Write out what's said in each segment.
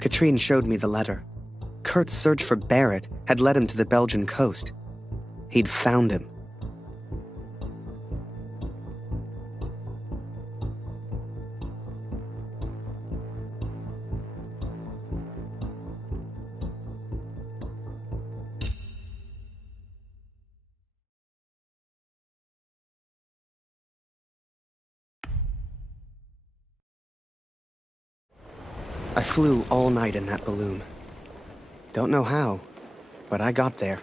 Katrine showed me the letter. Kurt's search for Barrett had led him to the Belgian coast. He'd found him. I flew all night in that balloon. Don't know how, but I got there.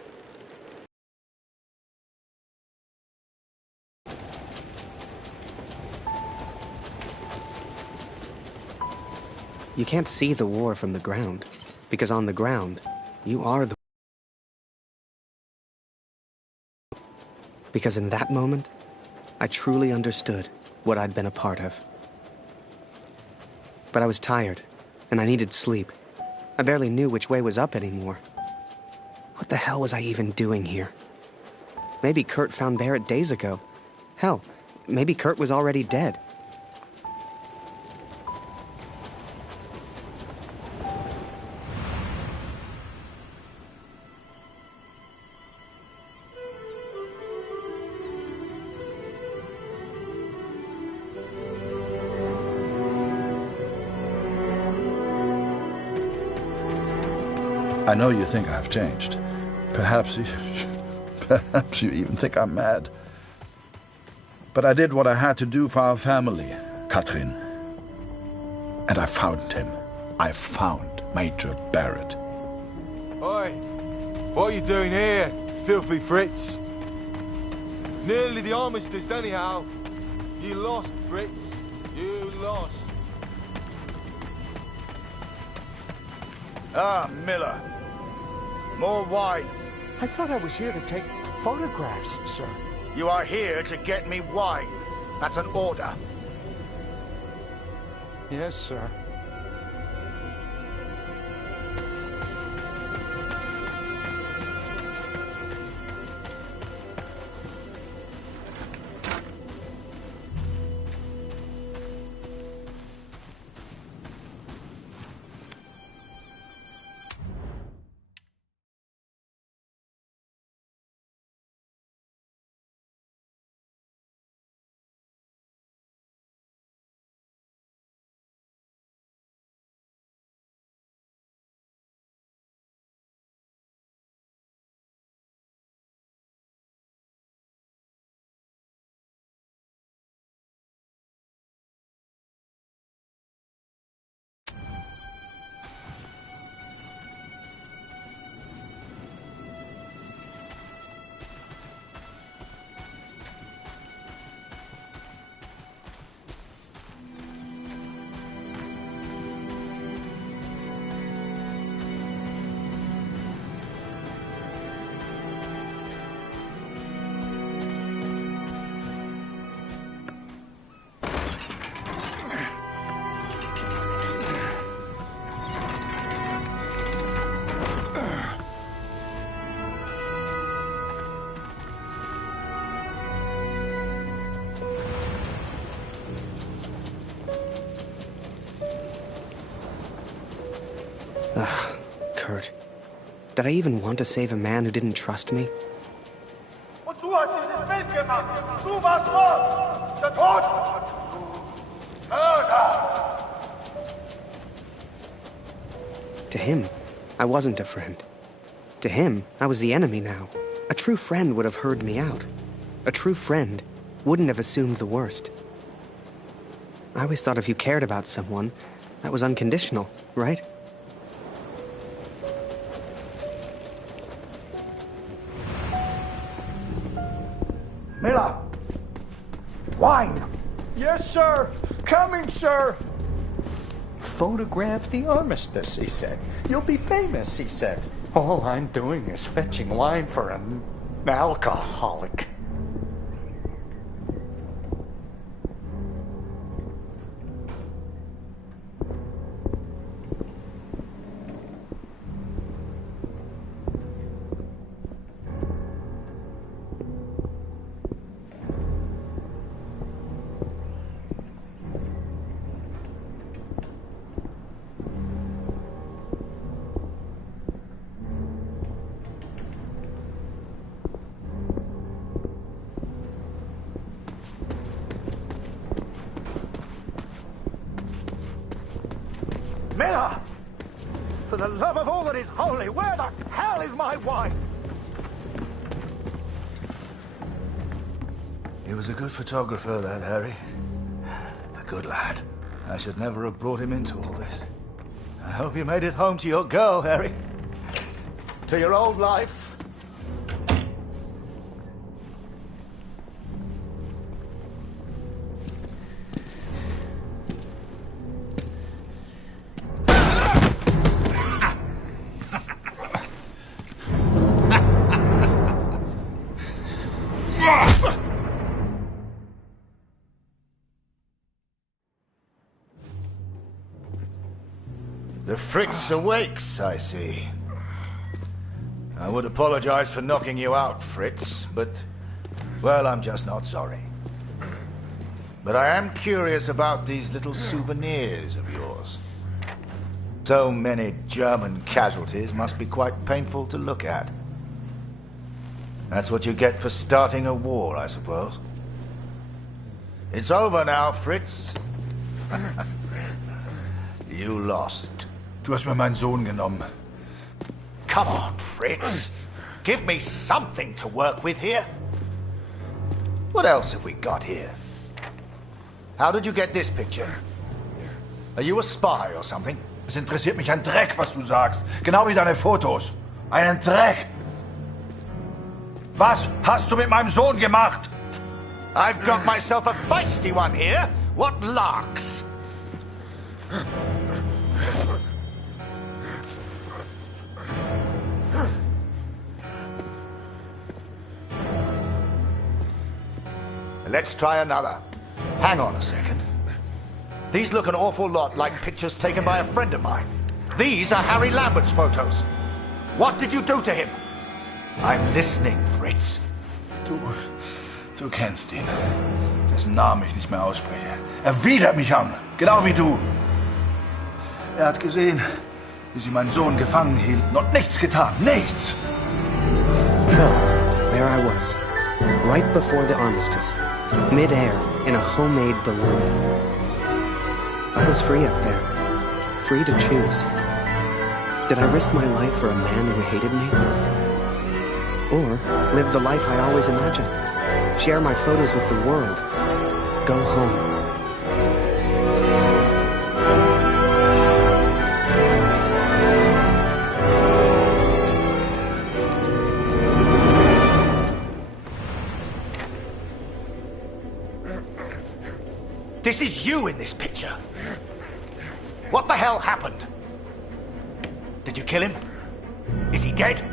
You can't see the war from the ground, because on the ground, you are the... Because in that moment, I truly understood what I'd been a part of. But I was tired, and I needed sleep. I barely knew which way was up anymore. What the hell was I even doing here? Maybe Kurt found Barrett days ago. Hell, maybe Kurt was already dead. I know you think I've changed. Perhaps you even think I'm mad. But I did what I had to do for our family, Katrin. And I found him. I found Major Barrett. Oi! What are you doing here, filthy Fritz? Nearly the armistice anyhow. You lost, Fritz. You lost. Ah, Miller. More wine. I thought I was here to take photographs, sir. You are here to get me wine. That's an order. Yes, sir. Ugh, Kurt. Did I even want to save a man who didn't trust me? Und du hast dieses Bild gemacht. Du warst Mord. Der Tod. Mörder. To him, I wasn't a friend. To him, I was the enemy now. A true friend would have heard me out. A true friend wouldn't have assumed the worst. I always thought if you cared about someone, that was unconditional, right? Miller! Wine! Yes, sir! Coming, sir! Photograph the armistice, he said. You'll be famous, he said. All I'm doing is fetching wine for an alcoholic. Anna! For the love of all that is holy, where the hell is my wife? He was a good photographer, that Harry. A good lad. I should never have brought him into all this. I hope you made it home to your girl, Harry. To your old life. The Fritz awakes, I see. I would apologize for knocking you out, Fritz, but, well, I'm just not sorry. But I am curious about these little souvenirs of yours. So many German casualties must be quite painful to look at. That's what you get for starting a war, I suppose. It's over now, Fritz. You lost. Du hast mir meinen Sohn genommen. Come on, Fritz. Give me something to work with here. What else have we got here? How did you get this picture? Are you a spy or something? Es interessiert mich ein Dreck, was du sagst. Genau wie deine Fotos. Einen Dreck. Was hast du mit meinem Sohn gemacht? I've got myself a feisty one here. What larks? Let's try another. Hang on a second. These look an awful lot like pictures taken by a friend of mine. These are Harry Lambert's photos. What did you do to him? I'm listening, Fritz. Du kennst ihn. Dessen Namen ich nicht mehr ausspreche. Er widert mich an. Genau wie du. Er hat gesehen, wie sie meinen Sohn gefangen hielten und nichts getan. Nichts! So, there I was, right before the armistice, mid-air in a homemade balloon. I was free up there, free to choose. Did I risk my life for a man who hated me? Or live the life I always imagined? Share my photos with the world? Go home? This is you in this picture. What the hell happened? Did you kill him? Is he dead?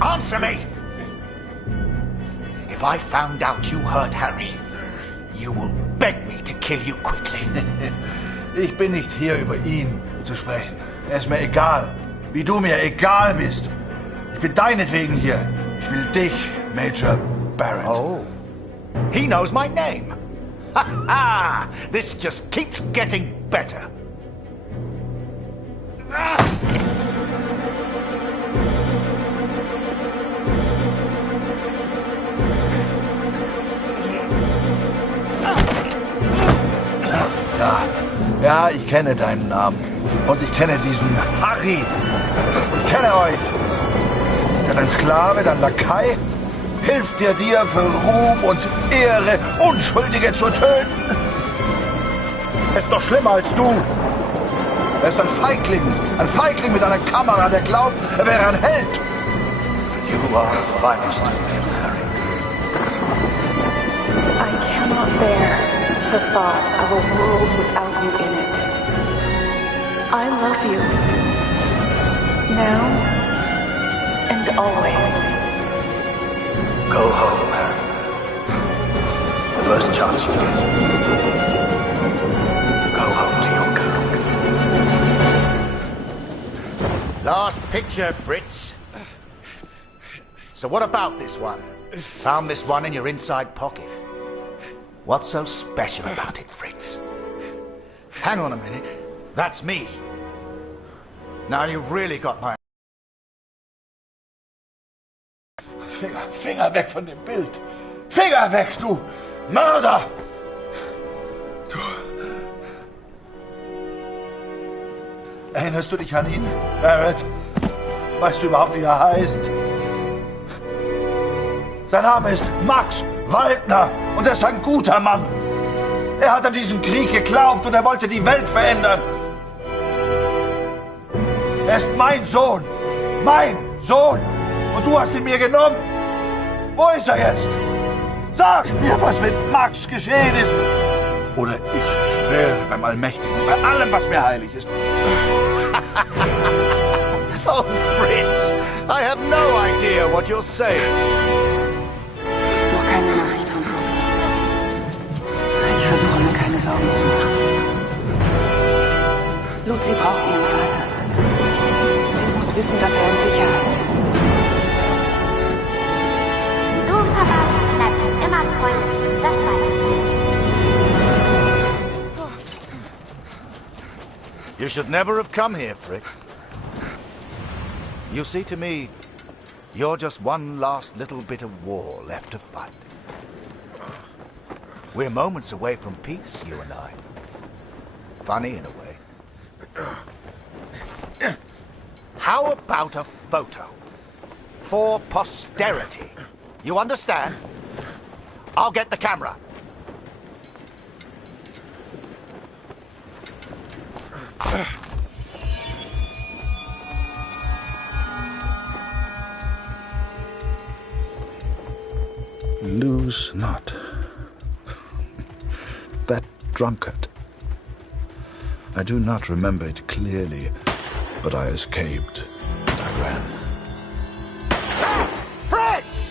Answer me! If I found out you hurt Harry, you will beg me to kill you quickly. Ich bin nicht hier, über ihn zu sprechen. Er ist mir egal, wie du mir egal bist. Ich bin deinetwegen hier. Ich will dich, Major Barrett. Oh, he knows my name. Ha ha! This just keeps getting better. Ja, ich kenne deinen Namen. Und ich kenne diesen Harry. Ich kenne euch. Ist er dein Sklave, dein Lakai? Hilft er dir für Ruhm und Ehre, Unschuldige zu töten? Er ist doch schlimmer als du. Er ist ein Feigling mit einer Kamera, der glaubt, er wäre ein Held. You are the finest of men, Harry. I cannot bear the thought of a world without you in it. I love you. Now and always. Go home, Harry. The first chance you get. Go home to your girl. Last picture, Fritz. So what about this one? Found this one in your inside pocket. What's so special about it, Fritz? Hang on a minute. That's me. Now you've really got my... Finger weg von dem Bild. Finger weg, du Mörder! Du... Erinnerst du dich an ihn, Barrett? Weißt du überhaupt, wie er heißt? Sein Name ist Max Waldner und er ist ein guter Mann. Er hat an diesen Krieg geglaubt und er wollte die Welt verändern. Er ist mein Sohn. Mein Sohn. Und du hast ihn mir genommen. Wo ist er jetzt? Sag mir, was mit Max geschehen ist. Oder ich schwöre beim Allmächtigen, bei allem, was mir heilig ist. Oh, Fritz, I have no idea what you're saying. Noch keine Nachricht von Kot. Ich versuche mir keine Sorgen zu machen. Lucy braucht ihren Vater. Sie muss wissen, dass er in Sicherheit ist. Du und Papa bleiben immer Freunde, das weiß ich. You should never have come here, Fritz. You see, to me, you're just one last little bit of war left to fight. We're moments away from peace, you and I. Funny in a way. How about a photo? For posterity. You understand? I'll get the camera. Lose not. That drunkard. I do not remember it clearly, but I escaped and I ran. Fritz!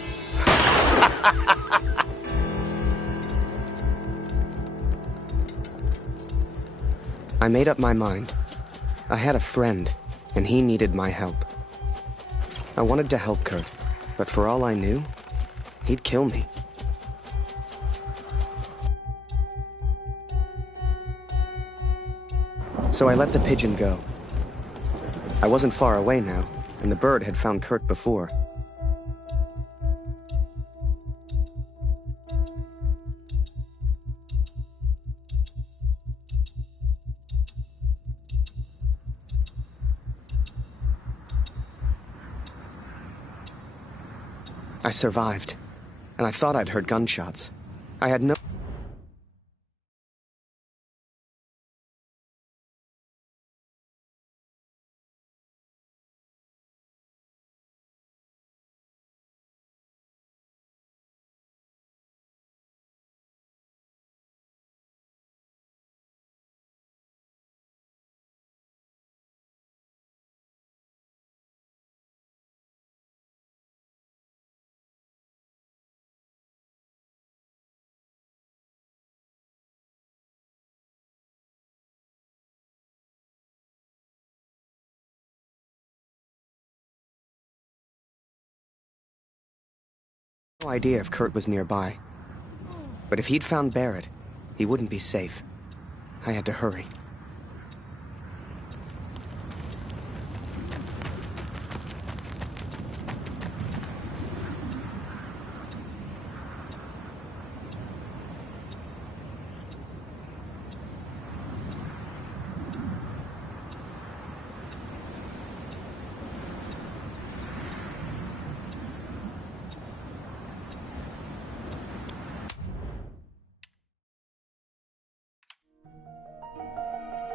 I made up my mind. I had a friend, and he needed my help. I wanted to help Kurt, but for all I knew, he'd kill me. So I let the pigeon go. I wasn't far away now, and the bird had found Kurt before. I survived, and I thought I'd heard gunshots. I had no... No idea if Kurt was nearby. But if he'd found Barrett, he wouldn't be safe. I had to hurry.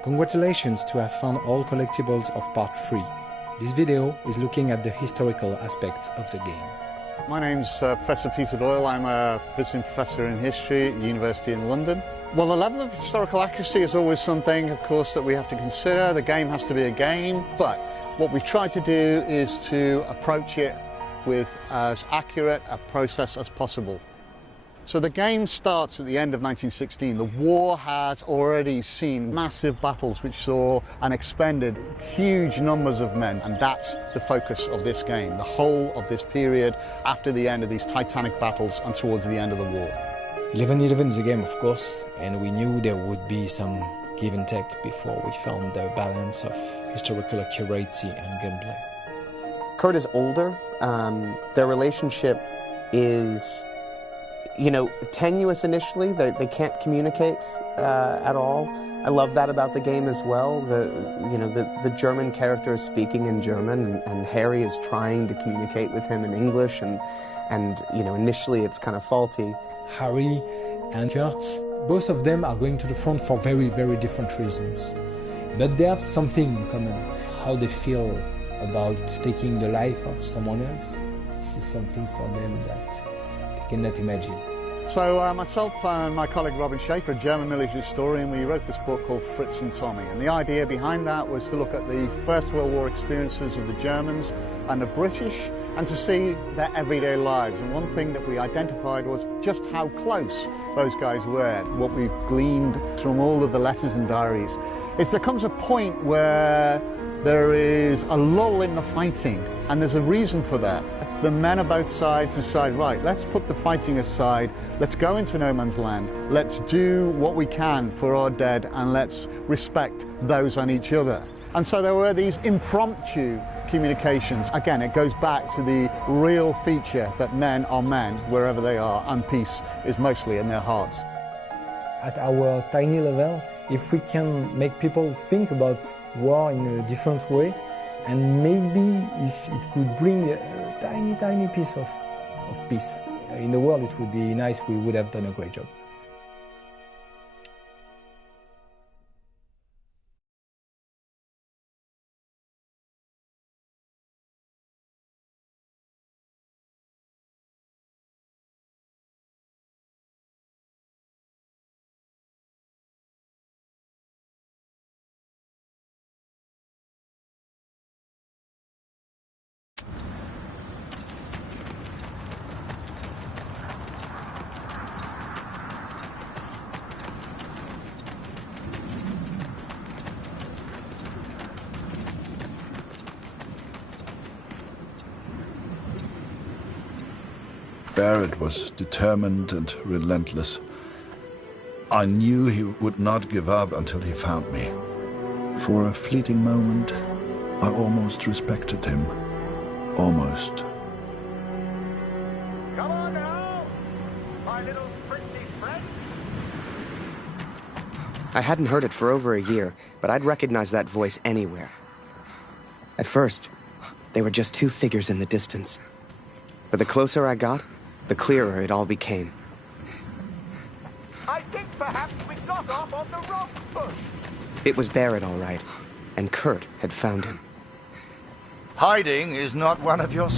Congratulations to have found all collectibles of part 3. This video is looking at the historical aspect of the game. My name's Professor Peter Doyle. I'm a visiting professor in history at the University in London. Well, the level of historical accuracy is always something, of course, that we have to consider. The game has to be a game, but what we've tried to do is to approach it with as accurate a process as possible. So the game starts at the end of 1916. The war has already seen massive battles which saw and expended huge numbers of men, and that's the focus of this game, the whole of this period after the end of these titanic battles and towards the end of the war. 1111 is a game, of course, and we knew there would be some give and take before we found the balance of historical accuracy and gameplay. Kurt is older. Their relationship is, you know, tenuous initially. They can't communicate at all. I love that about the game as well. The German character is speaking in German, and Harry is trying to communicate with him in English, and you know, initially it's kind of faulty. Harry and Kurt, both of them are going to the front for very, very different reasons. But they have something in common. How they feel about taking the life of someone else. This is something for them that they cannot imagine. So myself and my colleague Robin Schaefer, a German military historian, we wrote this book called Fritz and Tommy. And the idea behind that was to look at the First World War experiences of the Germans and the British, and to see their everyday lives. And one thing that we identified was just how close those guys were. What we've gleaned from all of the letters and diaries is there comes a point where there is a lull in the fighting, and there's a reason for that. The men of both sides decide, right, let's put the fighting aside, let's go into no man's land, let's do what we can for our dead, and let's respect those on each other. And so there were these impromptu communications. Again, it goes back to the real feature that men are men wherever they are, and peace is mostly in their hearts. At our tiny level, if we can make people think about war in a different way, and maybe if it could bring a tiny, tiny piece of peace in the world, it would be nice. We would have done a great job. Barrett was determined and relentless. I knew he would not give up until he found me. For a fleeting moment, I almost respected him. Almost. Come on now, my little pretty friend. I hadn't heard it for over a year, but I'd recognize that voice anywhere. At first, they were just two figures in the distance. But the closer I got, the clearer it all became. I think perhaps we got off on the wrong foot. It was Barrett, all right, and Kurt had found him. Hiding is not one of your...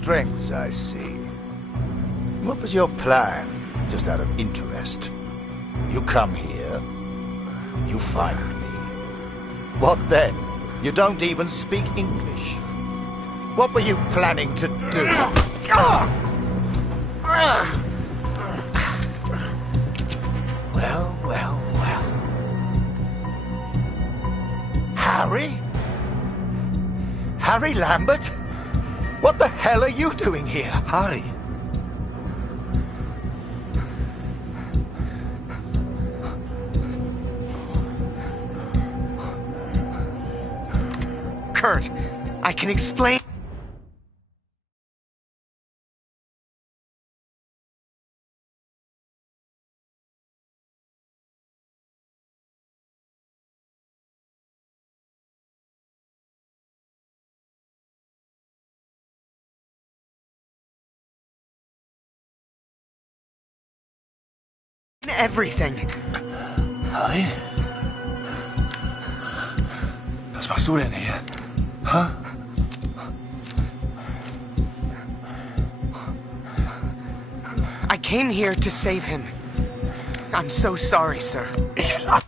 strengths, I see. What was your plan, just out of interest? You come here, you find me. What then? You don't even speak English. What were you planning to do? Well, well, well. Harry? Harry Lambert? What the hell are you doing here? Harry. Kurt, I can explain. Everything. Harry? Was machst du denn hier? Huh? I came here to save him. I'm so sorry, sir. Ich will ab.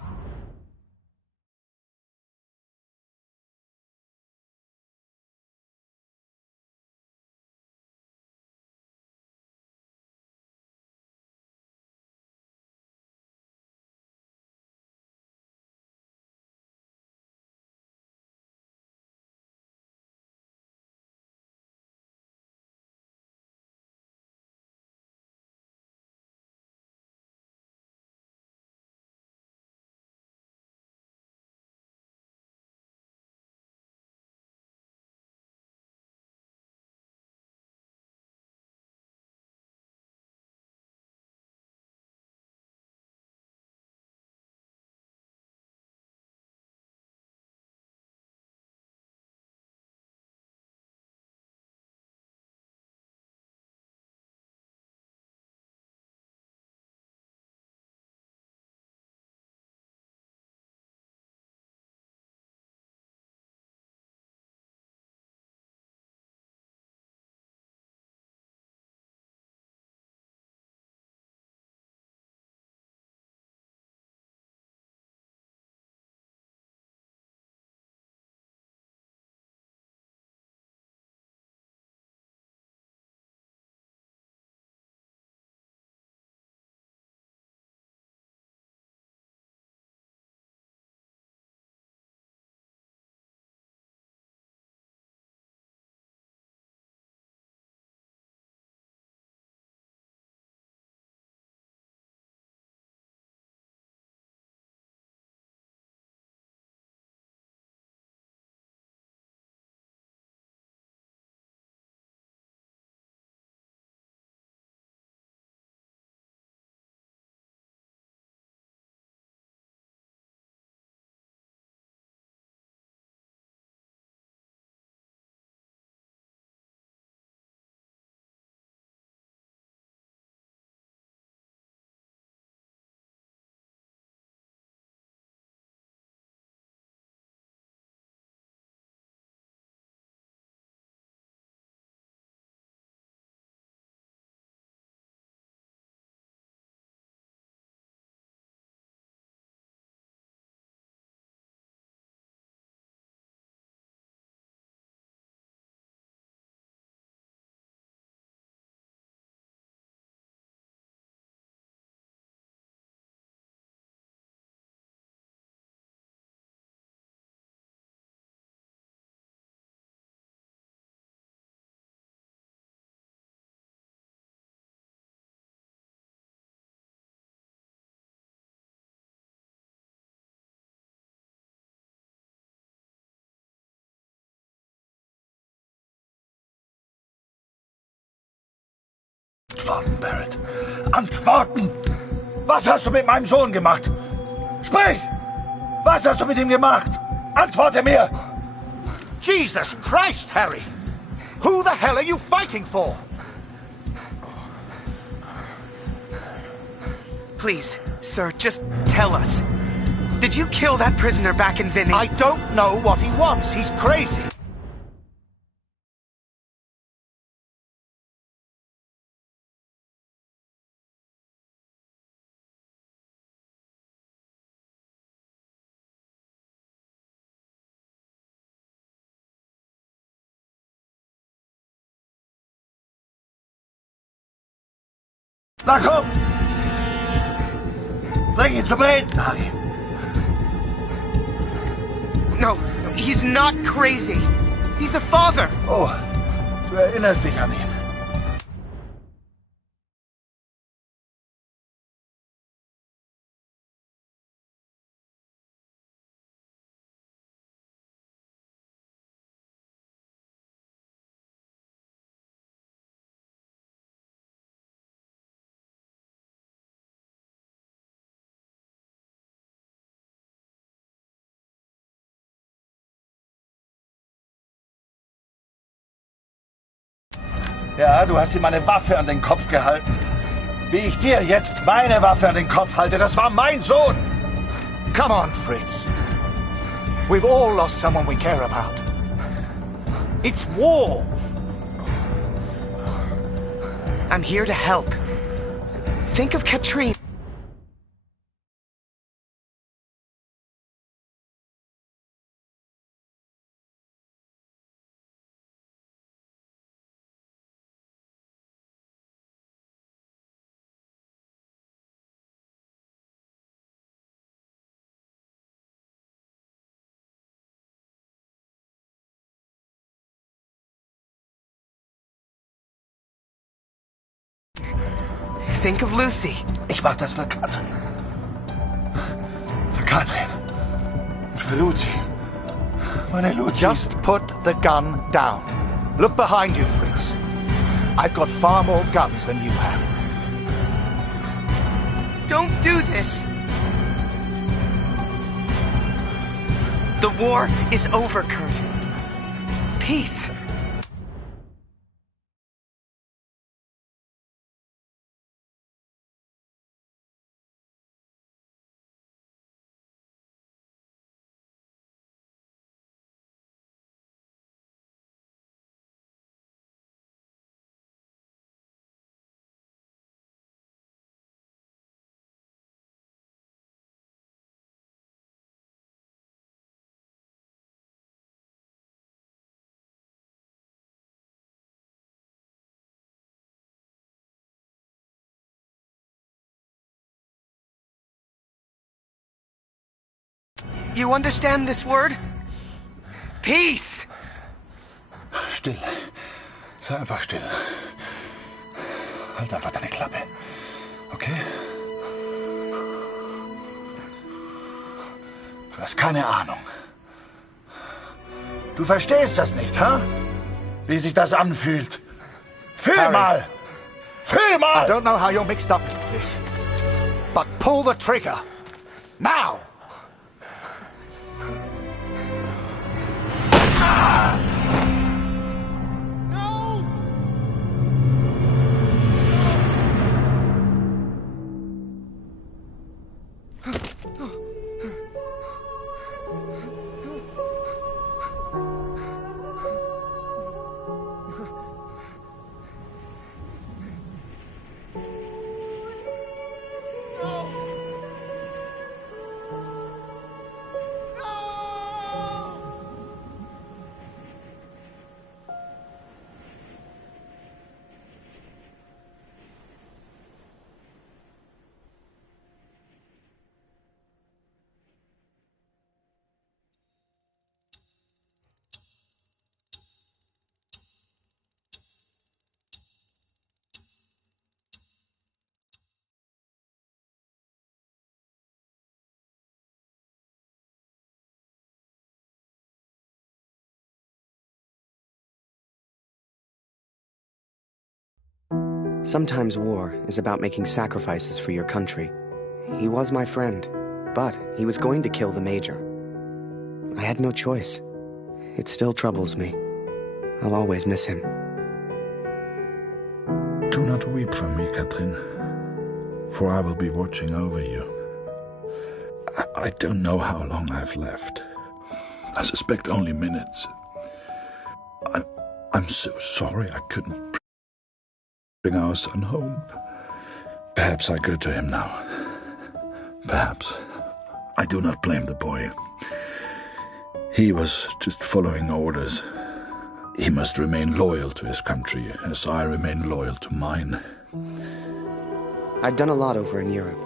Antworten, Barrett. Antworten! Was hast du mit meinem Sohn gemacht? Sprich! Was hast du mit ihm gemacht? Antworte mir! Jesus Christ, Harry! Who the hell are you fighting for? Please, sir, just tell us. Did you kill that prisoner back in Vinny? I don't know what he wants. He's crazy. Na komm! Bring ihn zum Reden, Harry. No, he's not crazy. He's a father. Oh, du erinnerst dich an ihn. Ja, du hast ihm eine Waffe an den Kopf gehalten. Wie ich dir jetzt meine Waffe an den Kopf halte, das war mein Sohn! Come on, Fritz. We've all lost someone we care about. It's war! I'm here to help. Think of Katrine. Think of Lucy. Ich mach das für Katrin. Für Katrin. Und für Lucy. Meine Lucy. Just put the gun down. Look behind you, Fritz. I've got far more guns than you have. Don't do this. The war is over, Kurt. Peace. You understand this word? Peace! Still. Sei einfach still. Halt einfach deine Klappe. Okay? Du hast keine Ahnung. Du verstehst das nicht, ha? Wie sich das anfühlt. Fühl Harry. mal! Fühl mal! I don't know how you're mixed up in this, but pull the trigger. Now! Sometimes war is about making sacrifices for your country. He was my friend, but he was going to kill the Major. I had no choice. It still troubles me. I'll always miss him. Do not weep for me, Katrin, for I will be watching over you. I don't know how long I've left. I suspect only minutes. I'm so sorry I couldn't bring our son home. Perhaps I go to him now. Perhaps. I do not blame the boy. He was just following orders. He must remain loyal to his country, as I remain loyal to mine. I'd done a lot over in Europe,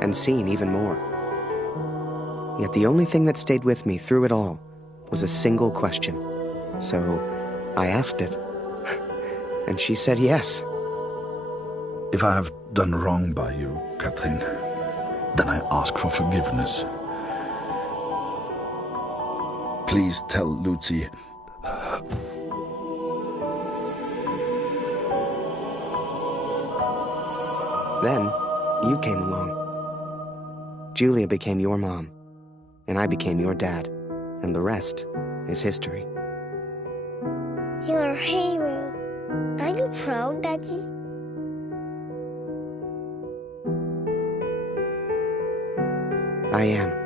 and seen even more. Yet the only thing that stayed with me through it all was a single question. So I asked it, and she said yes. If I have done wrong by you, Catherine, then I ask for forgiveness. Please tell Lucy. Then, you came along. Julia became your mom, and I became your dad, and the rest is history. You're a hero. Are you proud, Daddy? I am.